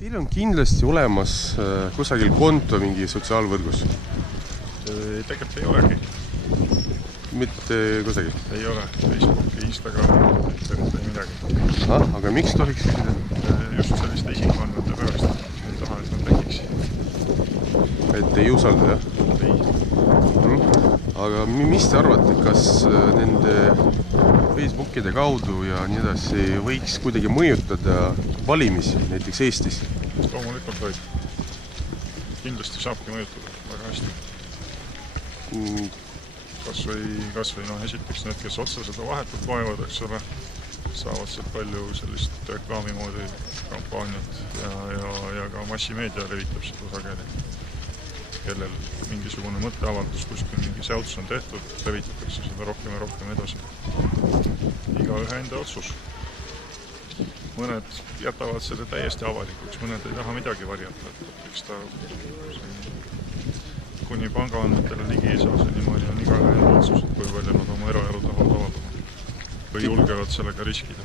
Teil on kindlasti olemas kusagil konto mingi sotsiaalvõrgus? Tegelikult ei olegi. Mitte kusagil? Ei ole. Facebooki, Instagrami, Twitterit või midagi. Aga miks tohiks küsida? Just selliste isikuandmete pärast. Ei taha, et nad tekiks. Et ei usalda, jah? Ei. Aga mis te arvate, kas nende Facebookide kaudu ja nii edasi võiks kuidagi mõjutada valimisi, näiteks Eestis? Loomulikult võib. Kindlasti saabki mõjutada väga hästi. Kas või esiteks need, kes otsa seda vahetult loevad, eks ole, saavad sealt palju sellist reklaami moodi kampaaniat ja ka massimeedia levitab seda sageli. Kellel mingisugune mõtteavaldus, kuskil mingi säuts on tehtud, levitatakse seda rohkem ja rohkem edasi. Igaühe enda otsus. Mõned jätavad selle täiesti avalikuks, mõned ei taha midagi varjata. Eks ta kuni pangaandmetele ligi ei saa, see niimoodi on igaühe enda otsus, kui palju nad oma eraelu tahavad avaldada. Või julgevad sellega riskida.